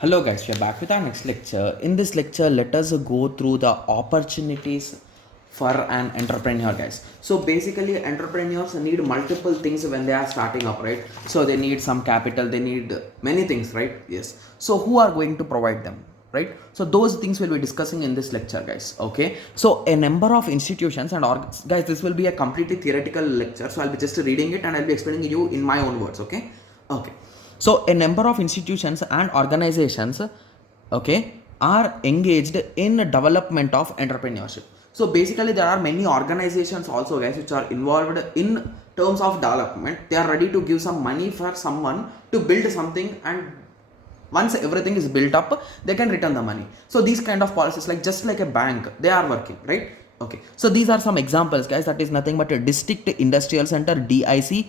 Hello guys, we are back with our next lecture. In this lecture, let us go through the opportunities for an entrepreneur, guys. So basically, entrepreneurs need multiple things when they are starting up, right? So they need some capital, they need many things, right? Yes. So who are going to provide them? Right, so those things we'll be discussing in this lecture, guys. Okay, so a number of institutions and guys, this will be a completely theoretical lecture, so I'll be just reading it and I'll be explaining you in my own words. Okay. So a number of institutions and organizations, okay, are engaged in development of entrepreneurship. So basically, there are many organizations also, guys, which are involved in terms of development. They are ready to give some money for someone to build something, and once everything is built up, they can return the money. So these kind of policies, like just like a bank, they are working, right? Okay, so these are some examples, guys. That is nothing but a district industrial center, DIC,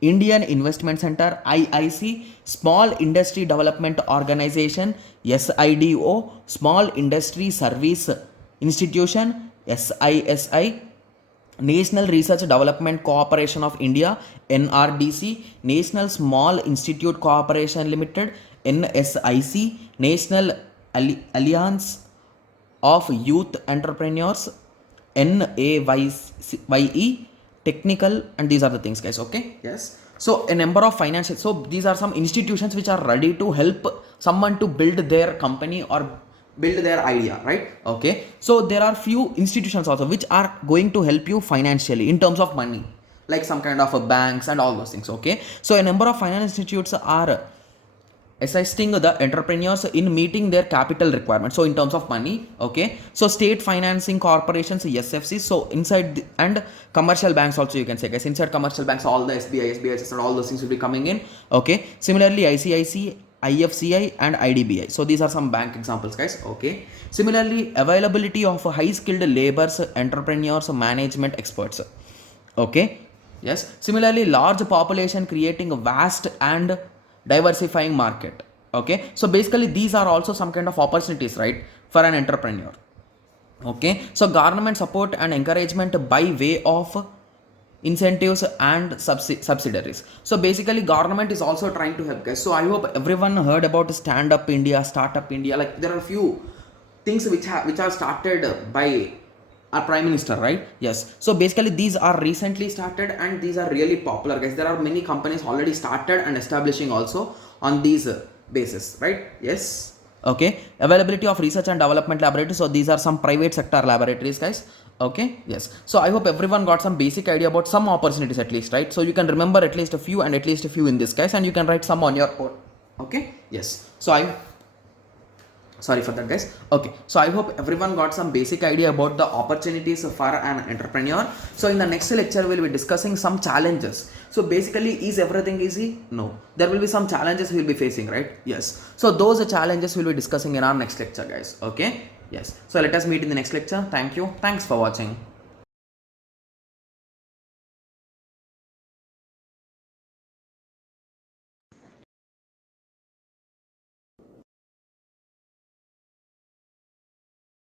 Indian Investment Center, IIC, Small Industry Development Organization, SIDO, Small Industry Service Institution, SISI, National Research Development Corporation of India, NRDC, National Small Institute Corporation Limited, NSIC, National Alliance of Youth Entrepreneurs, NAYE, technical, and these are the things, guys. Okay, yes. So a number of financial, so these are some institutions which are ready to help someone to build their company or build their idea, right? Okay, so there are few institutions also which are going to help you financially in terms of money, like some kind of banks and all those things. Okay, so a number of finance institutes are assisting the entrepreneurs in meeting their capital requirements, so in terms of money. Okay, so state financing corporations, SFC, so inside and commercial banks also, you can say, guys. Inside commercial banks, all the SBI, SBHS and all those things will be coming in. Okay, similarly ICIC, IFCI and IDBI, so these are some bank examples, guys. Okay, similarly availability of high skilled laborers, entrepreneurs, management experts. Okay, yes, similarly large population creating a vast and diversifying market. Okay, so basically these are also some kind of opportunities, right, for an entrepreneur. Okay, so government support and encouragement by way of incentives and subsidiaries. So basically government is also trying to help, guys. So I hope everyone heard about stand up India, startup India. Like there are few things which are started by our prime minister, right? Yes, so basically these are recently started and these are really popular, guys. There are many companies already started and establishing also on these basis, right? Yes. Okay, availability of research and development laboratories, so these are some private sector laboratories, guys. Okay, yes, so I hope everyone got some basic idea about some opportunities at least, right? So you can remember at least a few and at least a few in this case, and you can write some on your own. Okay, yes, so I sorry for that, guys. Okay, so I hope everyone got some basic idea about the opportunities for an entrepreneur. So in the next lecture we'll be discussing some challenges. So basically, is everything easy? No, there will be some challenges we'll be facing, right? Yes, so those challenges we'll be discussing in our next lecture, guys. Okay, yes, so let us meet in the next lecture. Thank you, thanks for watching.